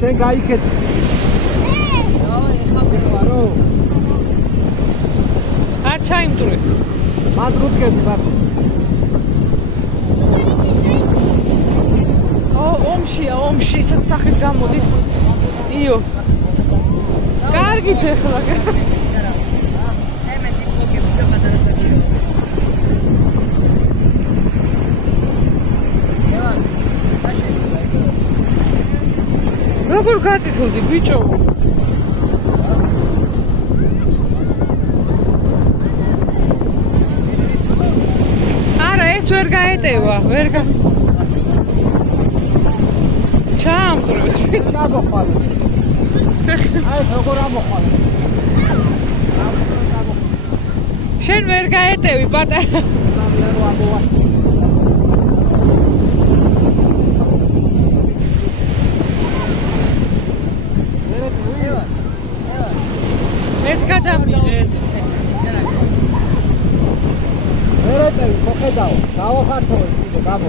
შენ გაიქეთ. არ ჩაიმტვრე. მათ რუცკები მათ. ომში ისეთ სახით გამოდის. იო. კარგი ფეხლა. როგორ გატიტულდი ბიჭო? არა, ეს ვერ გაეტევა, ვერ გა ჩამტროს. ამოხვალე. აი, როგორ ამოხვალე. შენ ვერ გაეტევი, პატარა. ეს გადავიდეთ. ვერეტევი, მოხედავ, დავახართოვე კიდე, გამო.